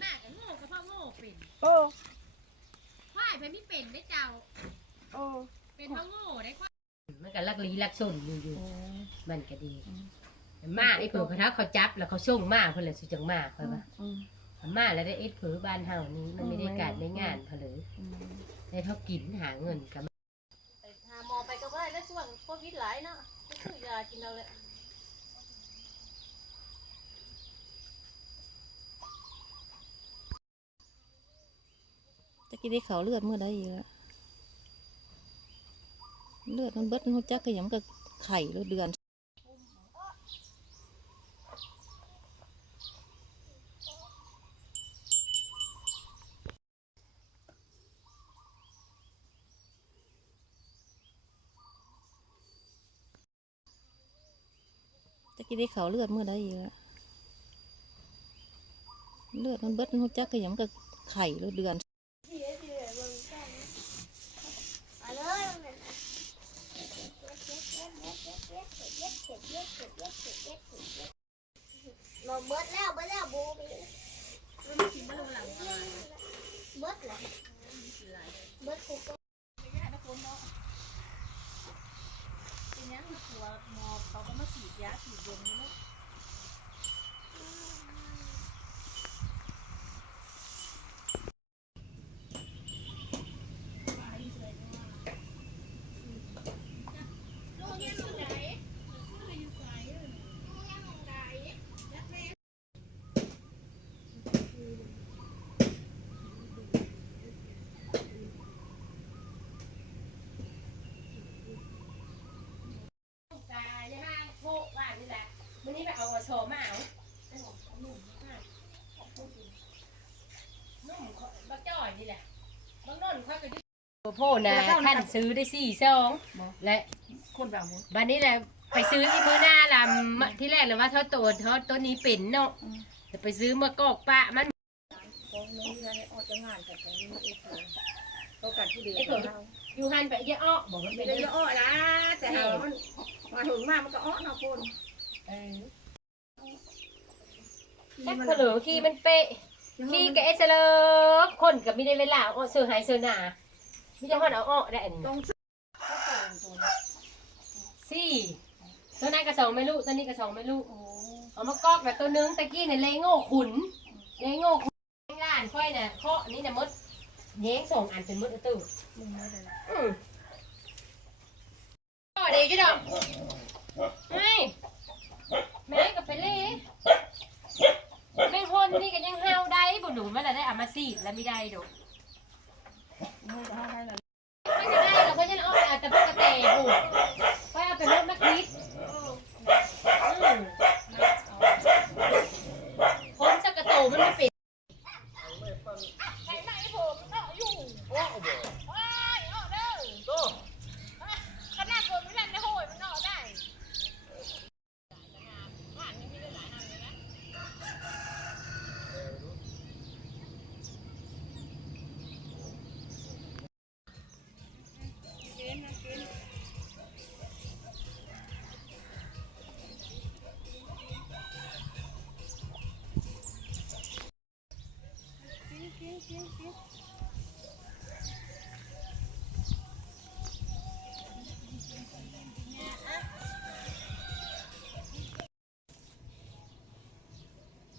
หน้ากับโง่กับพ่อโง่เป็นโอ้ควายไปไม่เป็นได้เจ้า โอ้เป็นพ่อโง่ได้ควายมันก็ลักลีลักซ่นอยู่อยู่มันก็ดี มาไอ้เผือพระทักเขาจับแล้วเขาส่งมาเพิ่นเลยสิจังมาเพิ่นว่าอืมมาแล้วได้เอ็ดเผือบ้านเฮานี้มันไม่ได้การได้งานเผลออืมได้เขากินหาเงินกับหาหมอไปก็ได้แล้วส่วนโควิดหลายเนาะก็คือยากินเอาเลย จะกินได้เขาวเลือดเมื่อใดอีกละเลือดมันเบิดมันจักก็ยังมันก็ไข่แล้วเดือนจะกินได้เขาวเลือดเมื่อใดอีกละเลือดมันเบิดมันจักก็ยังมันก็ไข่แล้วเดือน เราเบิดแล้วเบิดแล้วบูมีมันกินมาลงหลังอะไรเบิดเลยเบิดคุกก็ไม่ได้นะคนเนาะเป็นยังหัวหมอเขาก็มาสีดยาสีดยงนี่เนาะ กาย่าโง่ว่านี่แหละวัน นี้ไปเอาอชอมาเอานุ่มบักจ่อยนี่แหละบางนนค่อยก็ยึดโพนะท่านซื้อได้สี่ซองและคนแบบวันนี้แหละไปซื้อที่มือหน้าลำที่แรกเลยว่าเท่าโตเท่าต้นนี้เป็นเนาะแต่ไปซื้อมากอกปะมันของน้องยายออกจากงานกับของนี้เองเขากันผู้เดียวอยู่หันไปเยอะอ้อบอกมันไม่เป็นได้เยอะอ้อนะแต่หามันมาถึงมากมันก็อ้อเนาะคนเออ แค่เผลอขี้มันเป๊ะขี้กับเอสเลอร์คนกับไม่ได้เวลาอ้อเสือหายเสือหนาไม่จะหอดเอาอ้อได้อันตรงสี่ตัวนั้นกระสองไม่รู้ตัวนี้กระสองไม่รู้เอามากอกแบบตัวนึงตะกี้เนี่ยเลโง่ขุนเลโง่ขุนล้านค่อยน่ะเคาะนี่น่ะมดแย้งส่งอันเป็นมดตู้อืมก็ดีจ้ะดอกไม่แม่ก็ไปเล่ไม่พ้นนี่ก็ยังเฮาได้บุหนู มันจะได้อามาซีดแล้วไม่ได้ดอกไม่ได้เราก็จะเอาอาจจะปกติบุ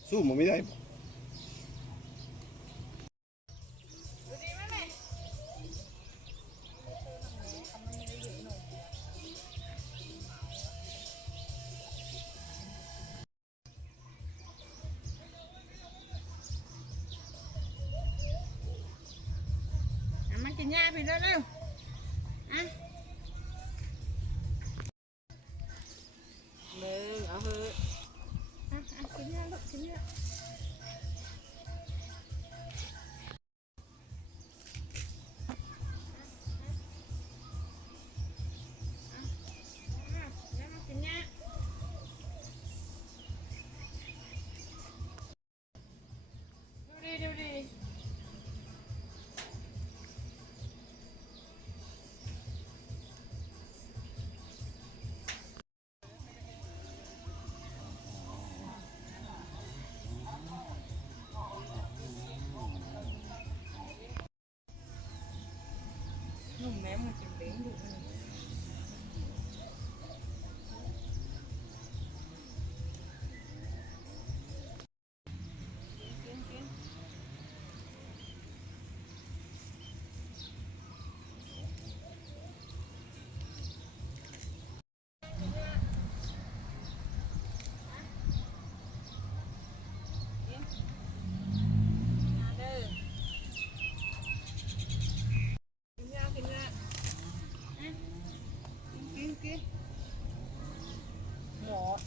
สู้มันไม่ได้มันกินยาไปแล้วเร็วอ่ กิน mà chừng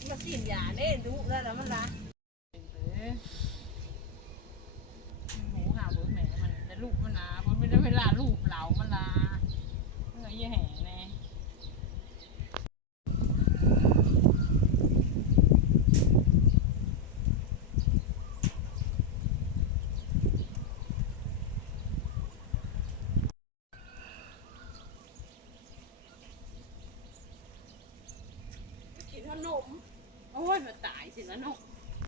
มากินยาเน่ดูแล้วนะมันละ I know.